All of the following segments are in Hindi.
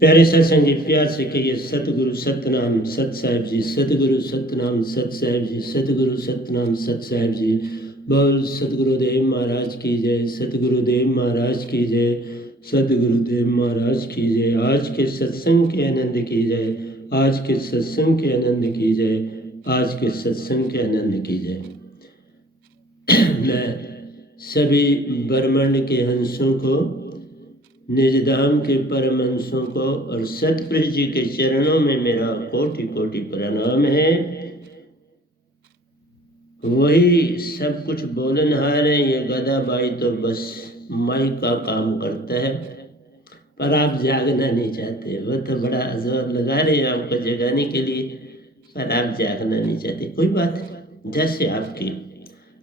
प्यारे सत्संग जी, प्यार से कहिए सतगुरु सतनाम सत साहिब जी, सतगुरु सतनाम सत साहिब जी, सतगुरु सतनाम सत साहिब जी। बोल सतगुरुदेव महाराज की जय, सतगुरुदेव महाराज की जय, सतगुरुदेव महाराज की जय। आज के सत्संग के आनंद की जय, आज के सत्संग के आनंद की जय, आज के सत्संग के आनंद की जय। मैं सभी ब्रह्मांड के हंसों को, निजधाम के परमहंसों को और सतपुरुष जी के चरणों में मेरा कोटि कोटि प्रणाम है। वही सब कुछ बोलनहार है, ये गदाबाई तो बस माई का काम करता है, पर आप जागना नहीं चाहते। वो तो बड़ा जोर लगा रहे हैं आपको जगाने के लिए, पर आप जागना नहीं चाहते। कोई बात नहीं, जैसे आपकी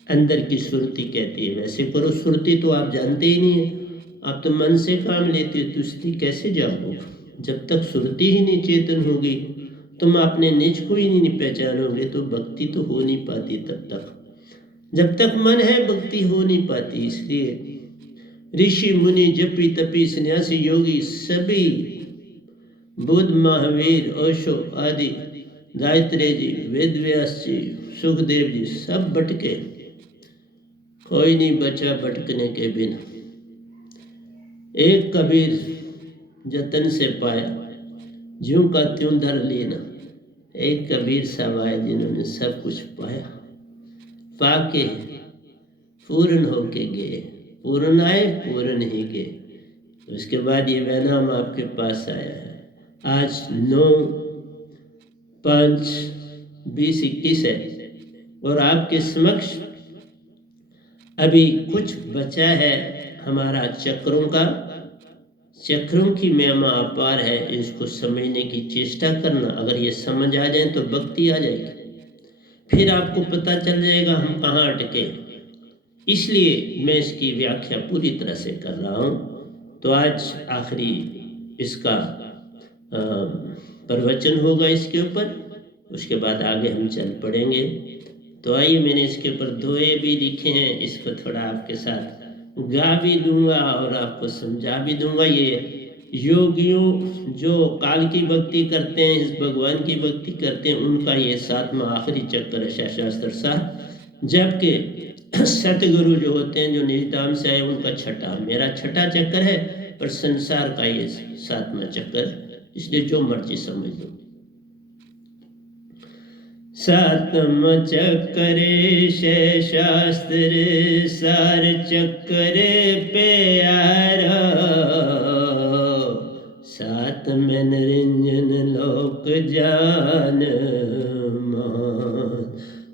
अंदर की सुरती कहती है वैसे करो। सुरती तो आप जानते ही नहीं है, आप तो मन से काम लेते हो, तुस्ती कैसे जाओगे? जब तक सुरती ही नहीं चेतन होगी, तुम अपने निज को ही नहीं पहचानोगे, तो भक्ति तो हो नहीं पाती। तब तक जब तक मन है भक्ति हो नहीं पाती। इसलिए ऋषि मुनि जपी तपी सन्यासी योगी सभी, बुद्ध महावीर ओशो आदि, गायत्री जी, वेद व्यास जी, सुखदेव जी, सब भटके, कोई नहीं बचा भटकने के बिना। एक कबीर जतन से पाया, ज्यों का त्यों धर लेना। एक कबीर साहब आए जिन्होंने सब कुछ पाया, पाके पूर्ण होके गए। पूर्ण आए पूर्ण ही गए। उसके बाद ये वैनाम आपके पास आया है। आज 9/5/2021 है और आपके समक्ष अभी कुछ बचा है हमारा चक्रों का। चक्रों की महिमा अपार है, इसको समझने की चेष्टा करना। अगर ये समझ आ जाए तो भक्ति आ जाएगी, फिर आपको पता चल जाएगा हम कहाँ अटके। इसलिए मैं इसकी व्याख्या पूरी तरह से कर रहा हूँ। तो आज आखिरी इसका प्रवचन होगा इसके ऊपर, उसके बाद आगे हम चल पड़ेंगे। तो आइए, मैंने इसके ऊपर दोहे भी लिखे हैं, इसको थोड़ा आपके साथ गा भी दूंगा और आपको समझा भी दूंगा। ये योगियों जो काल की भक्ति करते हैं, इस भगवान की भक्ति करते हैं, उनका ये 7वां आखिरी चक्कर है शास्त्र साथ। जबकि सतगुरु जो होते हैं, जो निजधाम से आए, उनका छठा, मेरा छठा चक्कर है, पर संसार का ये 7वां चक्कर, इसलिए जो मर्जी समझ लो। 7वां चक्कर शास्त्र सार चक्कर प्यारा, 7 में निरंजन लोक जान मान।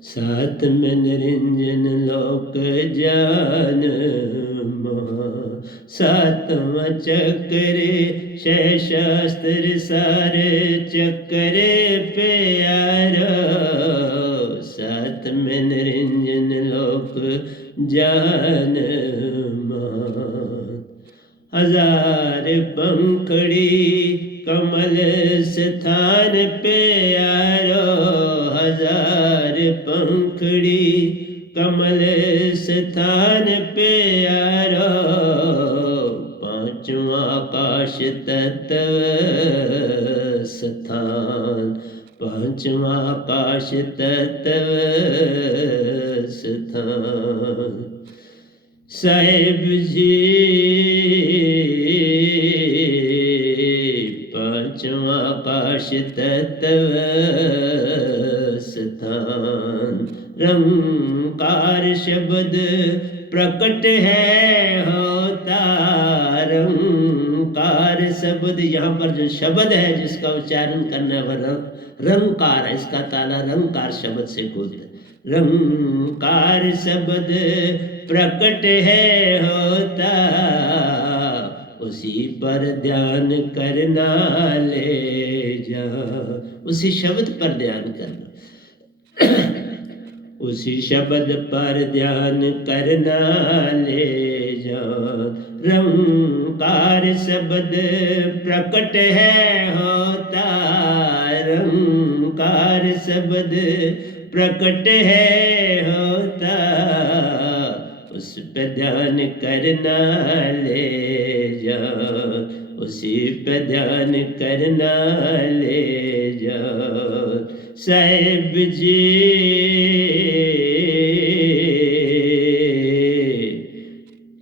7 में निरंजन लोक जान मान। 7वां चक्कर शास्त्र सार चक्कर प्यारा, 7 में निरंजन लोक जान मान। 1000 पंखड़ी कमल स्थान प्यारो, 1000 पंखड़ी कमल स्थान प्यारो। 5वां आकाश तत्व स्थान, 5वां आकाश तत्व स्थान। साहेब जी 5वां आकाश तत्व स्थान। रंकार शब्द प्रकट है होता, रंकार शब्द, यहाँ पर जो शब्द है जिसका उच्चारण करना है वह रंकार है। इसका ताला रंकार शब्द से खुलता है। रंकार शब्द प्रकट है होता, उसी पर ध्यान करना ले जा। उसी शब्द पर ध्यान करना, उसी शब्द पर ध्यान करना ले जा। रंकार शब्द प्रकट है होता, रंकार शब्द प्रकट है होता, उस पर ध्यान करना ले जा। उसी पे ध्यान करना ले जाओ। साहिब जी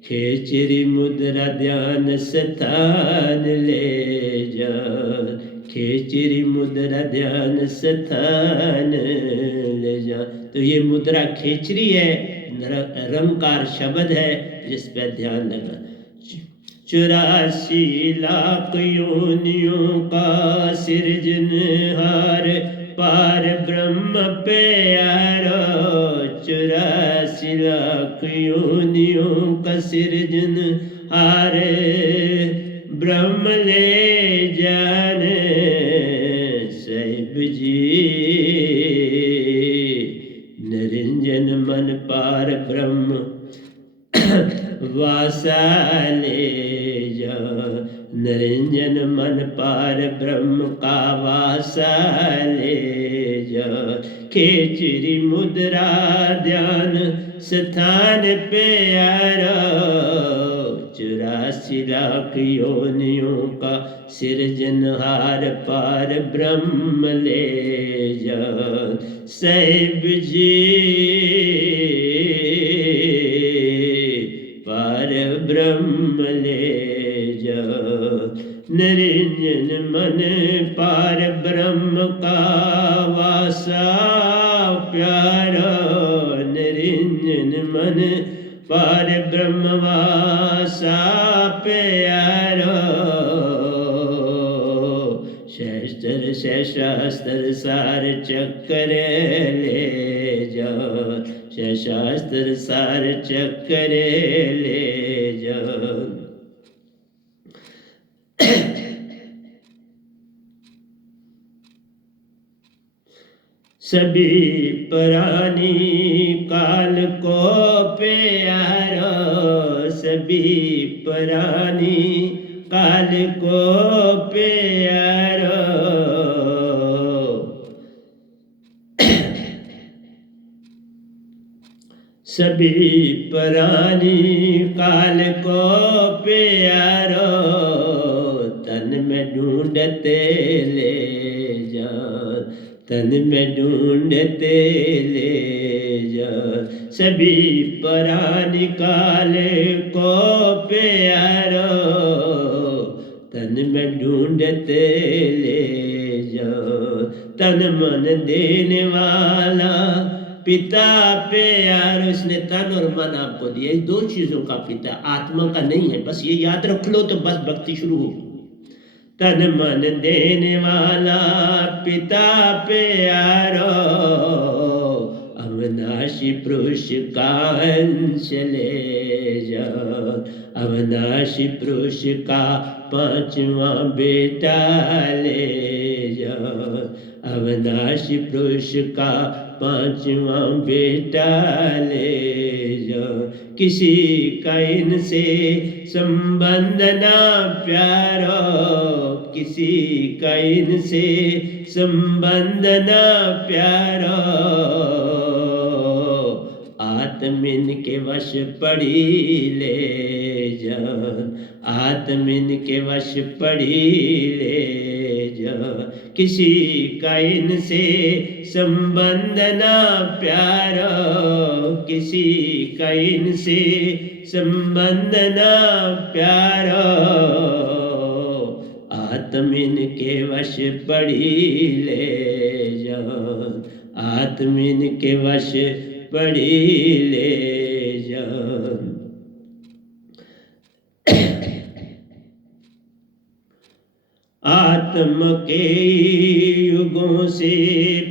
खेचरी मुद्रा ध्यान स्थान ले जा, खेचरी मुद्रा ध्यान स्थान ले जा। तो ये मुद्रा खेचरी है, रंकार शब्द है जिस पे ध्यान लगा। 84 लाख योनियों का सृजनहार पार ब्रह्म प्यारा। 84 लाख योनियों का सृजनहार ब्रह्म ले जाने साहिब जी। निरंजन मन पार ब्रह्म वासा ले जा, निरंजन मन पार ब्रह्म का वासा ले जा। खेचरी मुद्रा ध्यान स्थान प्यारा। 84 लाख योनियों का सृजनहार पार ब्रह्म ले जा साहिब जी। पार ब्रह्म ले जा, निरंजन मन पार ब्रह्म का वासा प्यारा। निरंजन मन पार ब्रह्म वासा प्यारा। शस्त्र से शास्त्र सार चक्र ले जा, शास्त्र सार चक्र ले जा। सभी प्राणी काल को प्यारा, सभी प्राणी काल को प्यारा। सभी प्राणी काल को प्यारो। तन में ढूंढते ले जा, तन में ढूंढते ले जा। सभी प्राणी काल को प्यारो। तन में ढूंढते ले जा। तन मन देने वाला पिता प्यार। उसने तन और मन आपको दिया, इस दो चीजों का पिता, आत्मा का नहीं है। बस ये याद रख लो तो बस भक्ति शुरू हो। तन मन देने वाला पिता प्यारो। अविनाशी पुरुष का अंश ले जा, अविनाशी पुरुष का पांचवा बेटा ले जा। अविनाशी पुरुष का पांचवा बेटा ले जा। किसी का इनसे संबंध ना प्यारो, किसी का इनसे संबंध ना प्यारो। आत्मिन के वश पड़ी ले जा, आत्मिन के वश पड़ी ले जा। किसी का इनसे संबंध ना प्यारो, किसी का इनसे संबंध ना प्यारो। आत्मिन के वश पड़ी ले जा, आत्मिन के वश पड़ी ले जा। आत्म के युगों से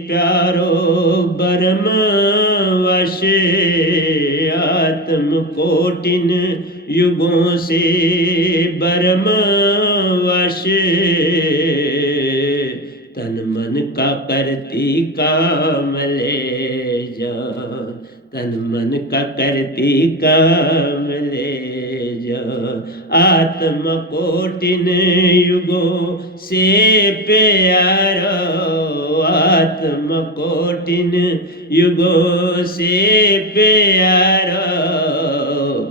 प्यारो बरम वश। आत्म कोटिन युगों से बरम वश। तन मन का करती काम ले जा, तन मन का करती काम ले जा। आत्म कोटिन युगों से प्यारो, आत्म कोटिन युगों से प्यारो।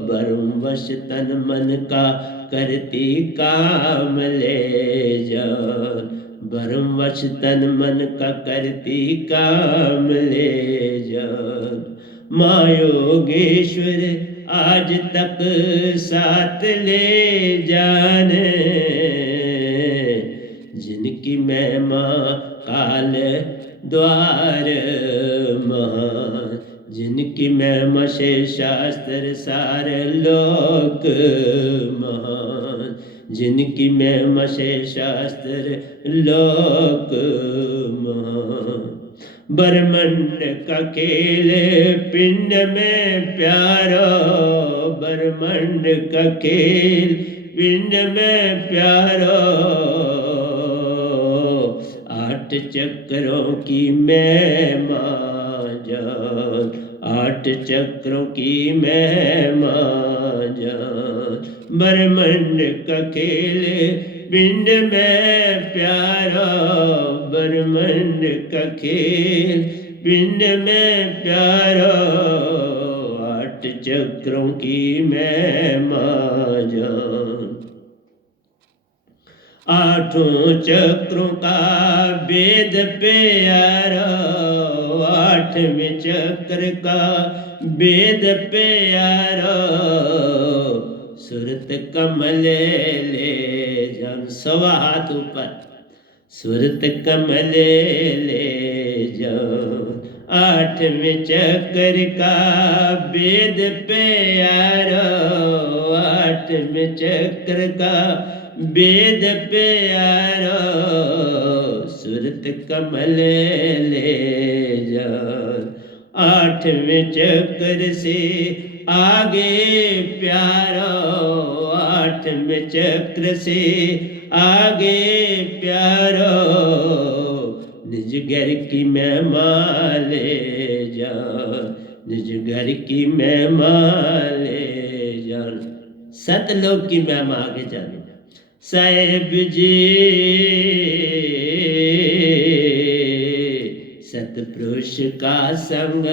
बरम वश तन मन का करती काम ले जान, भरम वश तन मन का करती काम ले जान। माँ योगेश्वर आज तक साथ ले जाने, जिनकी महिमा काल द्वार महान, जिनकी महिमा से शास्त्र सारे लोक महान, जिनकी महिमा से शास्त्र लोक महान। ब्रह्मांड का खेल पिंड में प्यारो, ब्रह्मांड का खेल पिंड में प्यारो, आठ चक्रों की महिमा जान, आठ चक्रों की महिमा जान। ब्रह्मांड का खेल पिंड में प्यारा, ब्रह्मांड का खेल पिंड में प्यारा, आठ चक्रों की महिमा जान। आठों चक्रों का वेद प्यारा, आठवें चक्र का वेद प्यारा, सुरत कमल ले जान, सवा हाथ ऊपर, सुरत कमल ले जान। आठवें चक्र का वेद प्यारा, आठवें चक्र का वेद प्यारा, सुरत कमल ले जान। आठवें चक्र से आगे प्यारा, आठवें चक्र से आगे प्यारा, निज घर की महिमा ले जान, निज घर की महिमा ले जान। सतलोक की महिमा आगे जाने। साहेब जी सतपुरुष का संग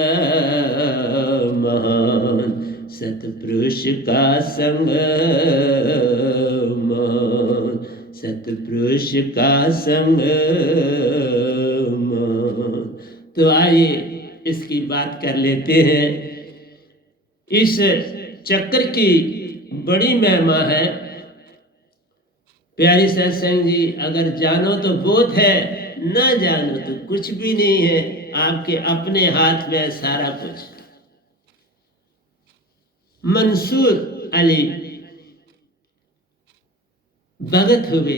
महान, सतपुरुष का संग महान, सतपुरुष का संग महान। तो आइए इसकी बात कर लेते हैं। इस चक्र की बड़ी महिमा है प्यारी सत्संग जी। अगर जानो तो बहुत है, ना जानो तो कुछ भी नहीं है। आपके अपने हाथ में सारा कुछ। मंसूर अली भगत हुए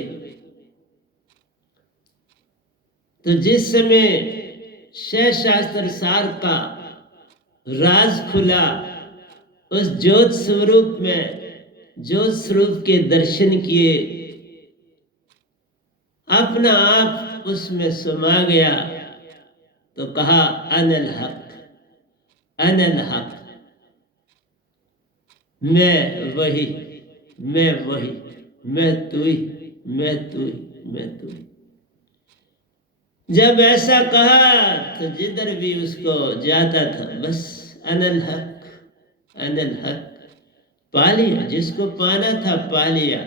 तो जिस समय शह शास्त्र सार का राज खुला, उस ज्योत स्वरूप में ज्योत स्वरूप के दर्शन किए, अपना आप उसमें समा गया तो कहा अनल हक, अनल हक, मैं वही, मैं वही, मैं तू ही, मैं तू ही, मैं तू ही। जब ऐसा कहा तो जिधर भी उसको जाता था बस अनल हक, अनल हक पा लिया, जिसको पाना था पा लिया।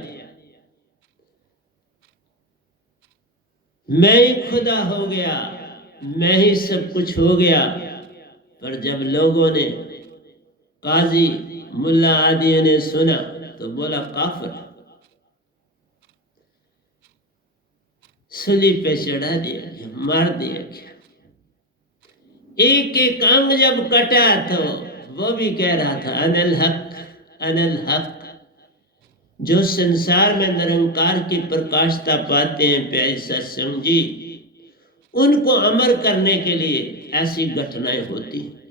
मैं ही खुदा हो गया, मैं ही सब कुछ हो गया। पर जब लोगों ने, काजी मुल्ला आदि ने सुना तो बोला काफिर, सूली पे चढ़ा दिया गया, मार दिया गया। एक एक अंग जब कटा तो वो भी कह रहा था अनल हक, अनल हक। जो संसार में निरंकार की प्रकाशता पाते हैं प्यारे सत्संग जी, उनको अमर करने के लिए ऐसी घटनाएं होती हैं।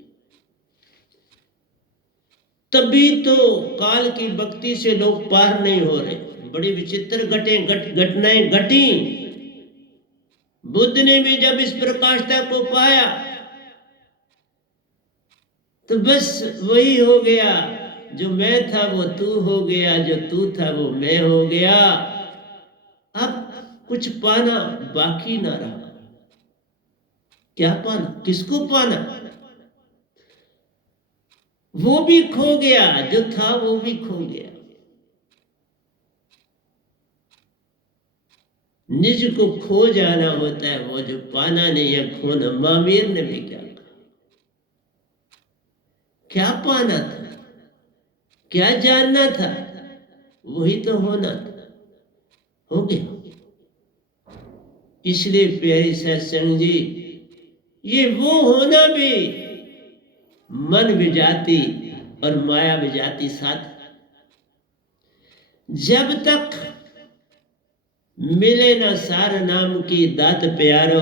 तभी तो काल की भक्ति से लोग पार नहीं हो रहे। बड़ी विचित्र घटनाएं घटी। बुद्ध ने भी जब इस प्रकाशता को पाया तो बस वही हो गया, जो मैं था वो तू हो गया, जो तू था वो मैं हो गया। अब कुछ पाना बाकी ना रहा। क्या पाना, किसको पाना? वो भी खो गया, जो था वो भी खो गया। निज को खो जाना होता है, वो जो पाना नहीं है खोना। महावीर ने भी क्या कहा, क्या पाना था, क्या जानना था, वही तो होना था, हो गया। इसलिए प्यारी सत्संग जी, ये वो होना भी मन विजाती और माया विजाती साथ। जब तक मिले न सार नाम की दात प्यारो,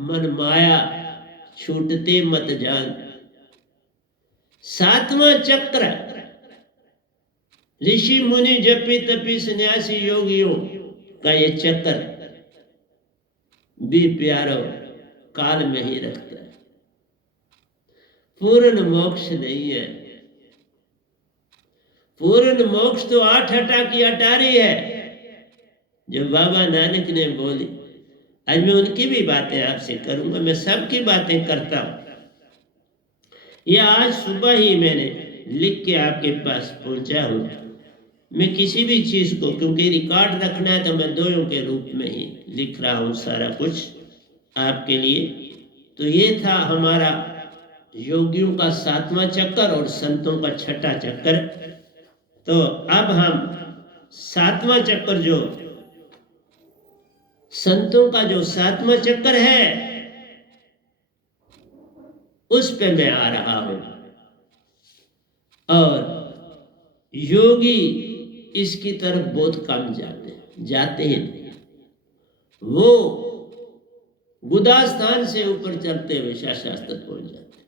मन माया छूटते मत जान। सातवां चक्र ऋषि मुनि जपी तपी सन्यासी योगियों का ये चक्र भी प्यारो काल में ही रखता है। पूर्ण मोक्ष नहीं है। पूर्ण मोक्ष तो 8 हटा की अटारी है जो बाबा नानक ने बोली। आज मैं उनकी भी बातें आपसे करूंगा, मैं सबकी बातें करता हूं। ये आज सुबह ही मैंने लिख के आपके पास पहुंचा हूं। मैं किसी भी चीज को, क्योंकि रिकॉर्ड रखना है, तो मैं दोयों के रूप में ही लिख रहा हूं सारा कुछ आपके लिए। तो ये था हमारा योगियों का 7वां चक्कर और संतों का 6ठा चक्कर। तो अब हम 7वां चक्कर, जो संतों का जो 7वां चक्कर है, उस पे मैं आ रहा हूं। और योगी इसकी तरफ बहुत कम जाते हैं। वो गुदा स्थान से ऊपर चलते हुए शास्त्र पहुंच जाते हैं।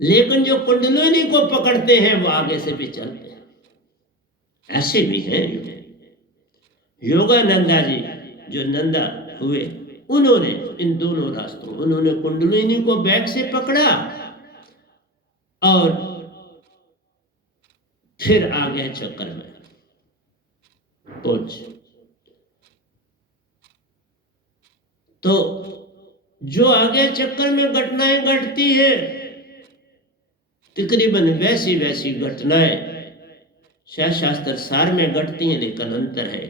लेकिन जो कुंडलिनी को पकड़ते हैं वो आगे से भी चलते हैं। ऐसे भी हैं। योगानंदा जी जो नंदा हुए, उन्होंने इन दोनों रास्तों, उन्होंने कुंडलिनी को बैक से पकड़ा और फिर आगे चक्कर में पहुंच। तो जो आगे चक्कर में घटनाएं घटती है, तकरीबन वैसी वैसी घटनाएं शास्त्र सार में घटती हैं, लेकिन अंतर है।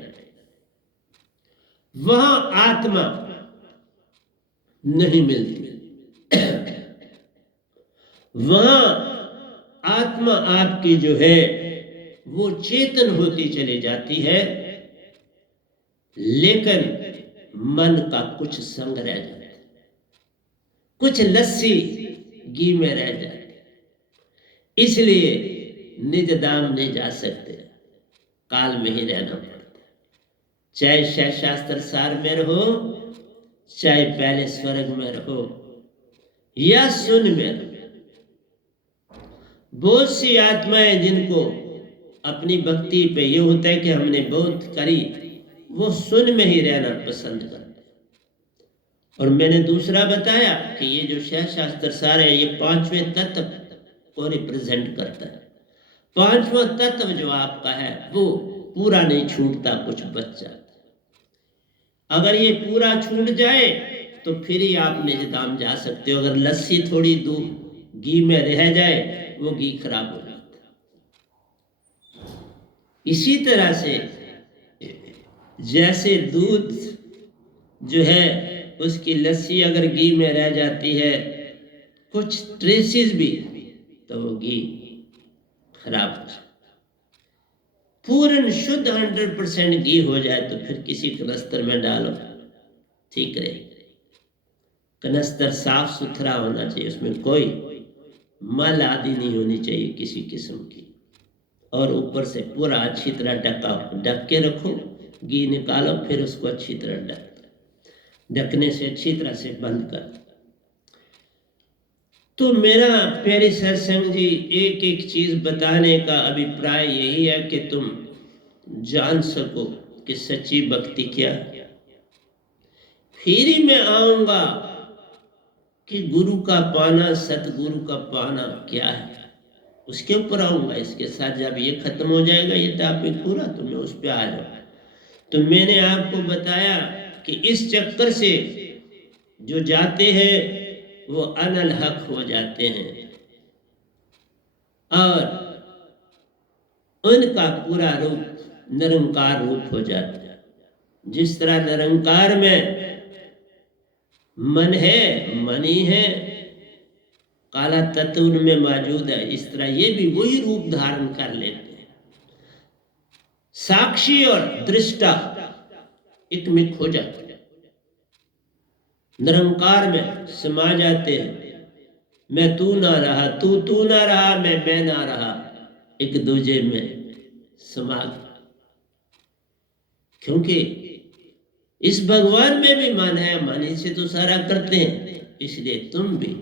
वहां आत्मा नहीं मिलती। वहां आत्मा आपकी जो है वो चेतन होती चली जाती है, लेकिन मन का कुछ संग रह जाता है, कुछ लस्सी घी में रह जाती है। इसलिए निज धाम नहीं जा सकते, काल में ही रहना पड़ता है। चाहे शास्त्र सार में रहो, चाहे पहले स्वर्ग में रहो या शून्य में रहो। बहुत सी आत्माएं जिनको अपनी भक्ति पे ये होता है कि हमने बहुत करी, वो शून्य में ही रहना पसंद करते हैं। और मैंने दूसरा बताया कि ये जो शास्त्र सार है, ये 5वें तत्व को रिप्रेजेंट करता है। 5वां तत्व जो आपका है वो पूरा नहीं छूटता, कुछ बच जाता है। अगर ये पूरा छूट जाए तो फिर ही आप निज धाम जा सकते हो। अगर लस्सी थोड़ी दूर घी में रह जाए, वो घी खराब हो जाता है। इसी तरह से जैसे दूध जो है, उसकी लस्सी अगर घी में रह जाती है कुछ ट्रेसेस भी, तो वो घी खराब हो जाए। पूर्ण शुद्ध 100% घी हो जाए तो फिर किसी कनस्तर में डालो, ठीक रहेगी। कनस्तर साफ सुथरा होना चाहिए, उसमें कोई मल आदि नहीं होनी चाहिए किसी किस्म की। और ऊपर से पूरा अच्छी तरह ढक के रखो, घी निकालो, फिर उसको अच्छी तरह ढकने से अच्छी तरह से बंद कर। तो मेरा प्यारे सत्संग जी, एक एक चीज बताने का अभिप्राय यही है कि तुम जान सको कि सच्ची भक्ति क्या है। फिर ही मैं आऊंगा कि गुरु का पाना, सतगुरु का पाना क्या है, उसके ऊपर आऊंगा। इसके साथ जब ये खत्म हो जाएगा ये टॉपिक पूरा, तो मैं उस पर आ जाऊंगा। तो मैंने आपको बताया कि इस चक्कर से जो जाते हैं वो अनल हक हो जाते हैं। और उनका पूरा रूप निरंकार रूप हो जाता है। जिस तरह निरंकार में मन है, मन ही है, काला तत्व उनमें मौजूद है, इस तरह ये भी वही रूप धारण कर लेते हैं। साक्षी और दृष्टा एक में खो जाते हैं, निरंकार में समा जाते हैं। मैं तू ना रहा, तू ना रहा, मैं ना रहा, एक दूजे में समा गया। क्योंकि इस भगवान में भी मन है, मन ही से तो सारा करते हैं। इसलिए तुम भी,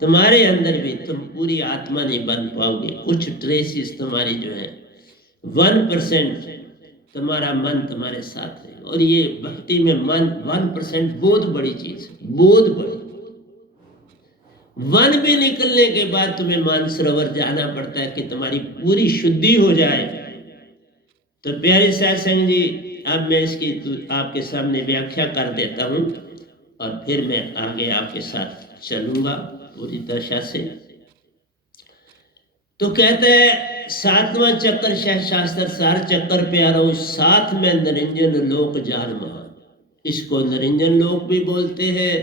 तुम्हारे अंदर भी तुम पूरी आत्मा नहीं बन पाओगे। कुछ ट्रेसिस तुम्हारी जो है 1% तुम्हारा मन तुम्हारे साथ है। और ये भक्ति में मन 1% बहुत बड़ी चीज है, बहुत बड़ी। वन में निकलने के बाद तुम्हें मानसरोवर जाना पड़ता है कि तुम्हारी पूरी शुद्धि हो जाए। तो प्यारे सत्संग जी, अब मैं इसकी आपके सामने व्याख्या कर देता हूं और फिर मैं आगे आपके साथ चलूंगा पूरी दशा से। तो कहते हैं 7वां चक्कर शास्त्र सार चक्कर प्यारो, साथ में निरंजन लोक जान महान। इसको निरंजन लोक भी बोलते हैं,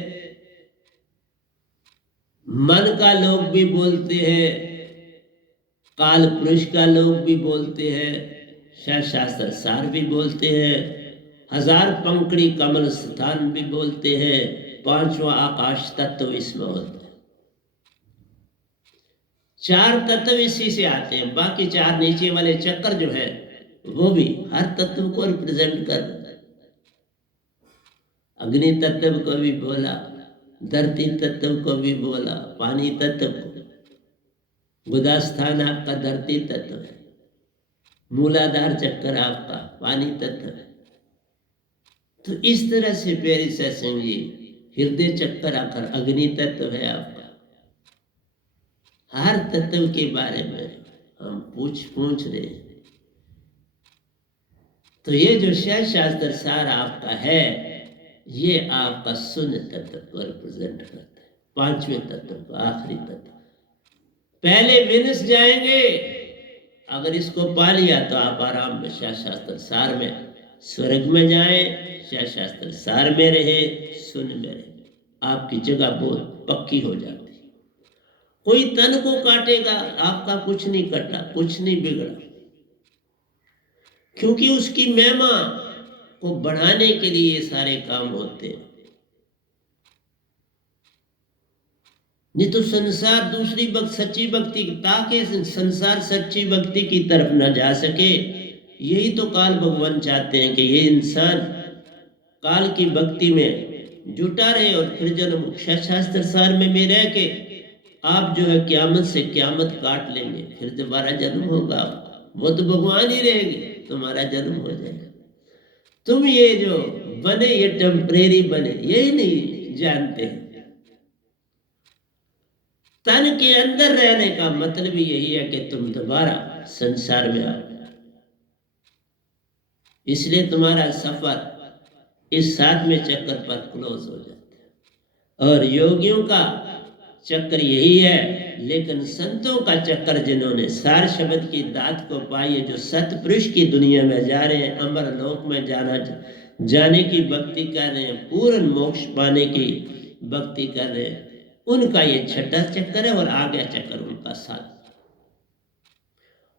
मन का लोक भी बोलते हैं, काल पुरुष का लोक भी बोलते हैं, शास्त्र सार भी बोलते हैं, हजार पंखड़ी कमल स्थान भी बोलते हैं, 5वां आकाश तत्व इसमें होता है। 4 तत्व इसी से आते हैं। बाकी 4 नीचे वाले चक्कर जो है वो भी हर तत्व को रिप्रेजेंट कर रहा है। अग्नि तत्व को भी बोला, धरती तत्व को भी बोला, पानी तत्व को। गुदा स्थान आपका धरती तत्व है, मूलाधार चक्कर आपका पानी तत्व है। तो इस तरह से प्यारे सत्संग जी, हृदय चक्कर आकर अग्नि तत्व है आपका। हर तत्व के बारे में हम पूछ रहे हैं। तो ये जो शास्त्र सार आपका है, ये आपका शून्य तत्व को रिप्रेजेंट करता है, 5वें तत्व को, आखिरी तत्व। पहले विनस जाएंगे, अगर इसको पा लिया तो आप आराम में शास्त्र सार में स्वर्ग में जाएं, शास्त्र सार में रहे, शून्य में रहे, आपकी जगह बहुत पक्की हो जाती। कोई तन को काटेगा, आपका कुछ नहीं कटा, कुछ नहीं बिगड़ा, क्योंकि उसकी महिमा को बढ़ाने के लिए ये सारे काम होते हैं। नहीं तो संसार दूसरी सच्ची भक्ति, ताकि संसार सच्ची भक्ति की तरफ न जा सके, यही तो काल भगवान चाहते हैं कि ये इंसान काल की भक्ति में जुटा रहे और फिर जन्म शास्त्र सार में रह के आप जो है क्यामत से क्यामत काट लेंगे, फिर दोबारा जन्म होगा। वो तो भगवान ही रहेंगे, तुम्हारा जन्म हो जाएगा। तुम ये जो बने, ये टेम्परेरी बने, यही नहीं जानते। तन के अंदर रहने का मतलब ही यही है कि तुम दोबारा संसार में आओ। इसलिए तुम्हारा सफर इस 7वें चक्कर पर क्लोज हो जाता है। और योगियों का चक्कर यही है, लेकिन संतों का चक्कर, जिन्होंने सार शब्द की दात को पाई है, जो सतपुरुष की दुनिया में जा रहे हैं, अमर लोक में जाने की भक्ति कर रहे हैं, पूर्ण मोक्ष पाने की भक्ति कर रहे हैं, उनका ये 6ठा चक्कर है। और आगे चक्कर उनका 7।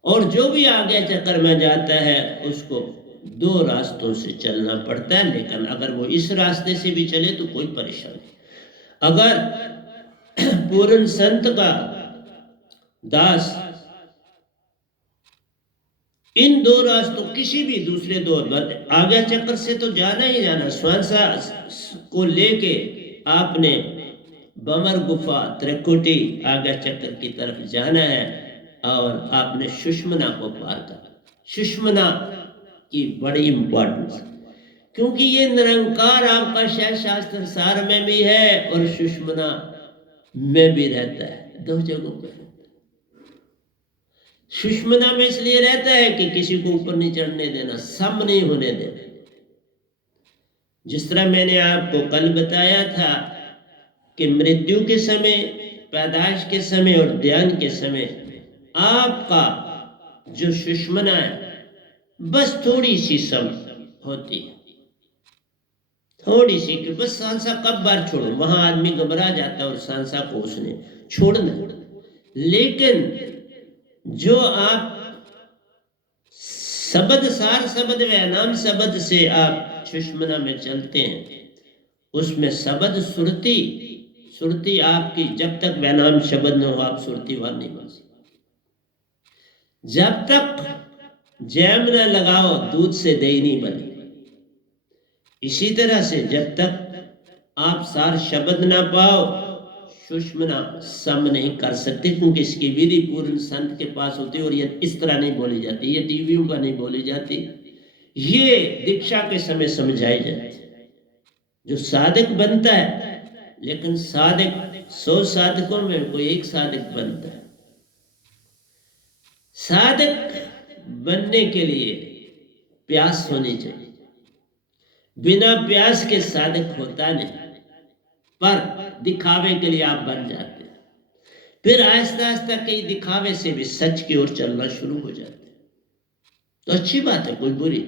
और जो भी आगे चक्कर में जाता है उसको 2 रास्तों से चलना पड़ता है। लेकिन अगर वो इस रास्ते से भी चले तो कोई परेशानी। अगर पूर्ण संत का दास इन 2 रास्तों, किसी भी दूसरे 2 आगे चक्कर से तो जाना ही जाना। स्वांसा को लेके आपने बमर गुफा त्रिकुटी आगे चक्कर की तरफ जाना है और आपने सुषमना को पार करना। सुषमना की बड़ी इंपॉर्टेंस, क्योंकि ये निरंकार आपका शास्त्र सार में भी है और सुषमना में भी रहता है, 2 जगहों पर। सुषमना में इसलिए रहता है कि किसी को ऊपर नहीं चढ़ने देना, सम नहीं होने देना। जिस तरह मैंने आपको कल बताया था कि मृत्यु के समय, पैदाइश के समय और ध्यान के समय आपका जो सुषमना है बस थोड़ी सी सम होती है, थोड़ी सी, कि बस सांसा कब बार छोड़ो, वहां आदमी घबरा जाता है और सांसा को उसने छोड़ना। लेकिन जो आप शब्द सार शब्द व नाम शब्द से आप सुषमना में चलते हैं, उसमें शब्द सुरती, सुरती आपकी जब तक वैनाम शब्द न हो आप सुरतीवान नहीं बन सकते। जब तक जैम न लगाओ दूध से दही नहीं बने। इसी तरह से जब तक आप सार शब्द ना पाओ सुषमना सम नहीं कर सकते, क्योंकि इसकी विधि पूर्ण संत के पास होती है और ये इस तरह नहीं बोली जाती, ये टीवियों का नहीं बोली जाती, ये दीक्षा के समय समझाई जाती है। जो साधक बनता है, लेकिन साधक 100 साधकों में कोई एक साधक बनता है। साधक बनने के लिए प्यास होनी चाहिए, बिना प्यास के साधक होता नहीं, पर दिखावे के लिए आप बन जाते हैं। फिर आहिस्ता आहिस्ता कई दिखावे से भी सच की ओर चलना शुरू हो जाते हैं, तो अच्छी बात है, कोई बुरी।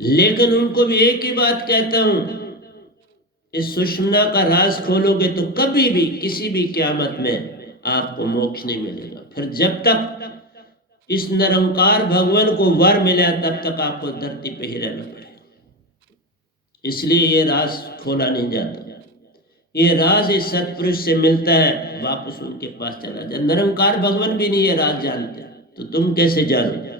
लेकिन उनको भी एक ही बात कहता हूं, इस सुषमना का राज खोलोगे तो कभी भी किसी भी क़यामत में आपको मोक्ष नहीं मिलेगा। फिर जब तक इस निरंकार भगवान को वर मिला तब तक आपको धरती पे ही रहना पड़ेगा। इसलिए ये राज खोला नहीं जाता, ये राज इस सत्पुरुष से मिलता है, वापस उनके पास चला जाए। निरंकार भगवान भी नहीं ये राज जानते, तो तुम कैसे जानो?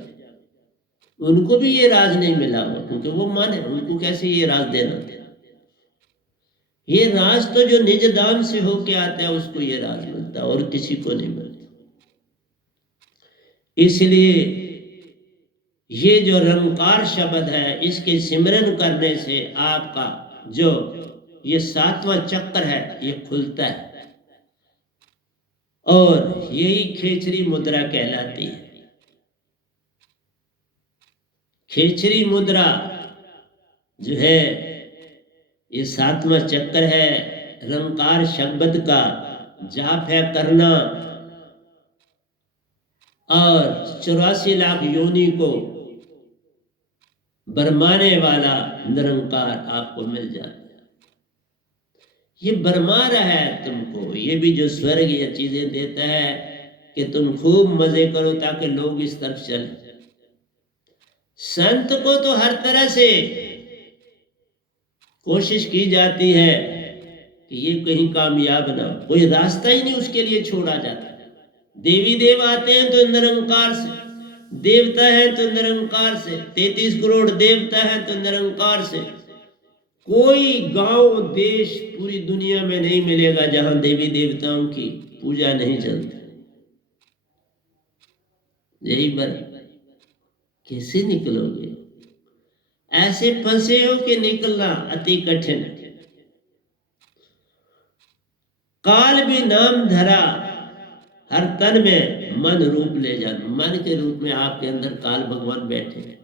उनको भी ये राज नहीं मिला हुआ, क्योंकि वो माने, उनको कैसे ये राज देना? ये राज तो जो निज दान से होके आता है उसको ये राज मिलता है, और किसी को नहीं मिलता। इसलिए ये जो रंकार शब्द है, इसके सिमरन करने से आपका जो ये 7वां चक्र है ये खुलता है, और यही खेचरी मुद्रा कहलाती है। खेचरी मुद्रा जो है ये 7वां चक्र है, रंकार शब्द का जाप है करना, और 84 लाख योनि को बरमाने वाला निरंकार आपको मिल जाता है। ये बरमा रहा है तुमको, ये भी जो स्वर्ग ये चीजें देता है कि तुम खूब मजे करो ताकि लोग इस तरफ चले। संत को तो हर तरह से कोशिश की जाती है कि ये कहीं कामयाब ना, कोई रास्ता ही नहीं उसके लिए छोड़ा जाता। देवी देव आते हैं तो निरंकार से, देवता है तो निरंकार से, 33 करोड़ देवता है तो निरंकार से। कोई गांव देश पूरी दुनिया में नहीं मिलेगा जहां देवी देवताओं की पूजा नहीं चलती। यही बात, कैसे निकलोगे? ऐसे फंसे हो कि निकलना अति कठिन। काल भी नाम धरा हर तन में मन रूप ले जा, मन के रूप में आपके अंदर काल भगवान बैठे हैं,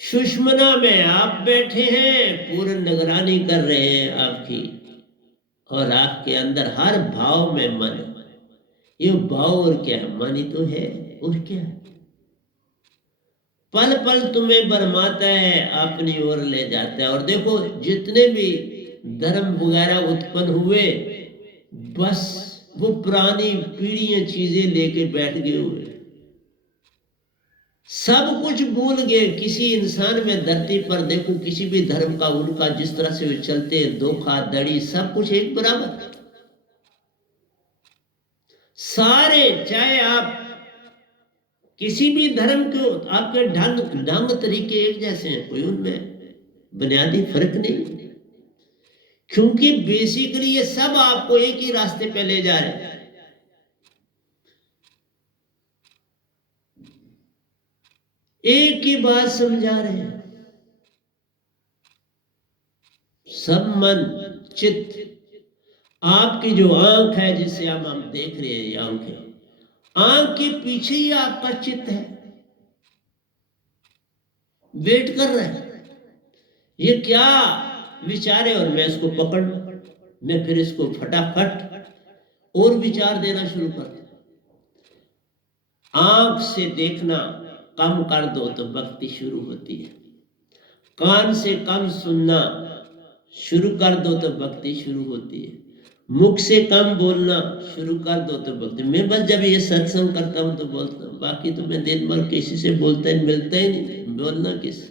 सुषमना में आप बैठे हैं, पूर्ण निगरानी कर रहे हैं आपकी, और आपके अंदर हर भाव में मन। ये भाव और क्या है? मन ही तो है, और क्या है? पल पल तुम्हें बरमाता है, अपनी ओर ले जाता है। और देखो जितने भी धर्म वगैरह उत्पन्न हुए, बस वो पुरानी पीढ़ियां चीजें लेके बैठ गए हुए, सब कुछ भूल गए। किसी इंसान में धरती पर देखो, किसी भी धर्म का उनका जिस तरह से वे चलते हैं, धोखाधड़ी सब कुछ एक बराबर। सारे, चाहे आप किसी भी धर्म को, आपके ढंग तरीके एक जैसे हैं, कोई उनमें बुनियादी फर्क नहीं, क्योंकि बेसिकली ये सब आपको एक ही रास्ते पे ले जा रहे हैं। एक ही बात समझा रहे हैं। सब मन चित्त, आपकी जो आंख है जिसे हम देख रहे हैं, ये आंख के पीछे ही आपका चित्त है, वेट कर रहा है ये क्या विचार है, और मैं इसको पकड़, मैं फिर इसको फटाफट और विचार देना शुरू कर दूं। आंख से देखना कम कर दो तो भक्ति शुरू होती है। कान से कम सुनना शुरू कर दो तो भक्ति शुरू होती है। मुख से कम बोलना शुरू कर दो तो भक्ति। मैं बस जब ये सत्संग करता हूँ तो बोलता हूँ, बाकी तो मैं दिन भर किसी से बोलता ही मिलता ही नहीं, बोलना किस।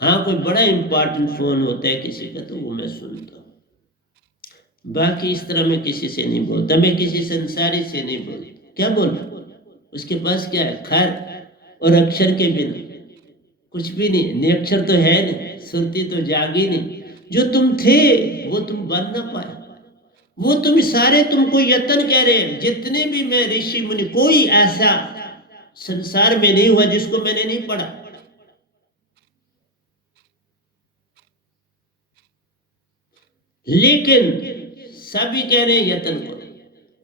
हाँ, कोई बड़ा इंपॉर्टेंट फोन होता है किसी का तो वो मैं सुनता हूँ, बाकी इस तरह मैं किसी से नहीं बोलता। मैं किसी संसारी से नहीं बोलता। क्या बोलूं, उसके पास क्या है, खैर और अक्षर के बिना कुछ भी नहीं। निरक्षर तो है नहीं, सुरती तो जागी नहीं। जो तुम थे वो तुम बन ना पाए। वो तुम सारे तुमको यत्न कह रहे हैं। जितने भी मैं ऋषि मुनि, कोई ऐसा संसार में नहीं हुआ जिसको मैंने नहीं पढ़ा। लेकिन सभी कह रहे हैं यत्न करो।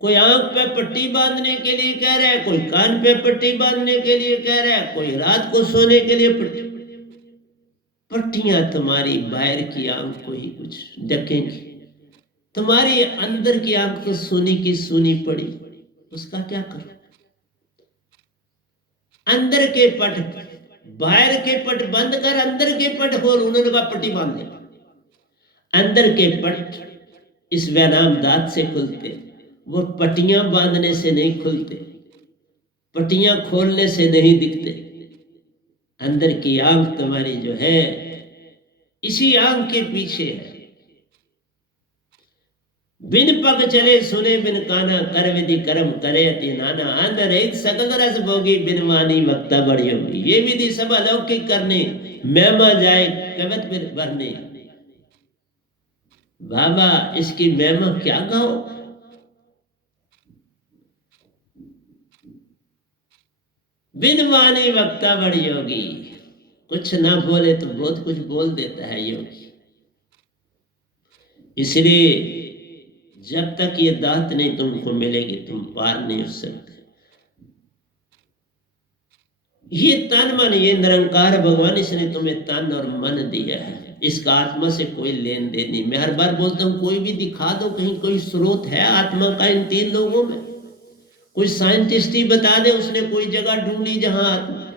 कोई आंख पे पट्टी बांधने के लिए कह रहा है, कोई कान पे पट्टी बांधने के लिए कह रहा है, कोई रात को सोने के लिए पट्टी। पट्टियां तुम्हारी बाहर की आंख को ही कुछ ढकेंगी, तुम्हारी अंदर की आंख तो सोनी की सोनी पड़ी, उसका क्या करो। अंदर के पट, बाहर के पट बंद कर, अंदर के पट खोल। उन्होंने कहा पट्टी बांध दे। अंदर के पट इस व्यायाम दांत से खुलते, वो पट्टियां बांधने से नहीं खुलते, पट्टियां खोलने से नहीं दिखते। अंदर की आंख तुम्हारी जो है, इसी आंख के पीछे है। बिन पग चले सुने बिन काना, कर विधि कर्म करे अति नाना। अंध रहित सकल रस भोगी, बिन वाणी वक्ता बड़ी होगी। ये विधि सब अलौकिक करने, महिमा जाए कवत भरने। बाबा इसकी महिमा क्या गाओ। बिन वाणी वक्ता बड़ी योगी। कुछ ना बोले तो बहुत कुछ बोल देता है योगी। इसलिए जब तक ये दात नहीं तुमको मिलेगी, तुम पार नहीं हो सकते। ये तन मन, ये निरंकार भगवान, इसने तुम्हें तन और मन दिया है। इसका आत्मा से कोई लेन देन नहीं। मैं हर बार बोलता हूँ, कोई भी दिखा दो कहीं कोई स्रोत है आत्मा का इन तीन लोगों में। कोई साइंटिस्ट ही बता दे उसने कोई जगह ढूंढी जहां आत्मा।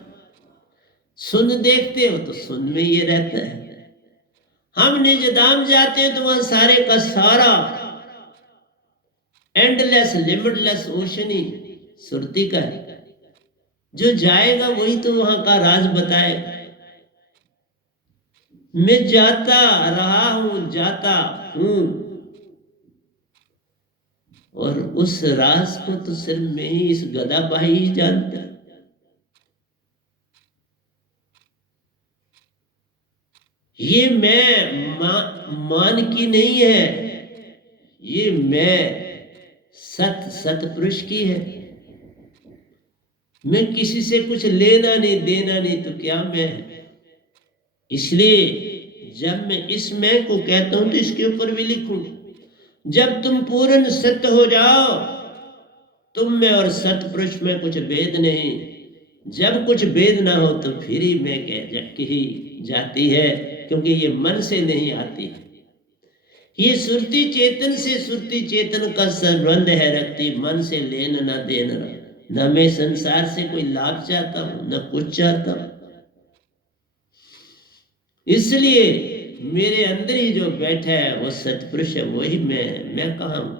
सुन देखते हो तो सुन में ये रहता है। हम निजधाम जाते हैं तो वहां सारे का सारा एंडलेस लिमिटलेस ओशन ही सुरती का है। जो जाएगा वही तो वहां का राज बताएगा। मैं जाता रहा हूं, जाता हूं, और उस राज को तो सिर्फ मैं ही, इस गधा भाई ही जानता। ये मैं मान की नहीं है, ये मैं सतपुरुष की है। मैं किसी से कुछ लेना नहीं देना नहीं, तो क्या मैं। इसलिए जब मैं इस मैं को कहता हूं तो इसके ऊपर भी लिखूं, जब तुम पूर्ण सत्य हो जाओ, तुम में और सतपुरुष में कुछ भेद नहीं। जब कुछ भेद ना हो तो फिर ही मैं कही जाती है, क्योंकि ये मन से नहीं आती है। ये सुरती चेतन से, सुरती चेतन का संबंध है रखती, मन से लेना ना देना। न मैं संसार से कोई लाभ चाहता हूं, न कुछ चाहता हूं। इसलिए मेरे अंदर ही जो बैठा है वो सतपुरुष है, वही मैं कहाँ हूं।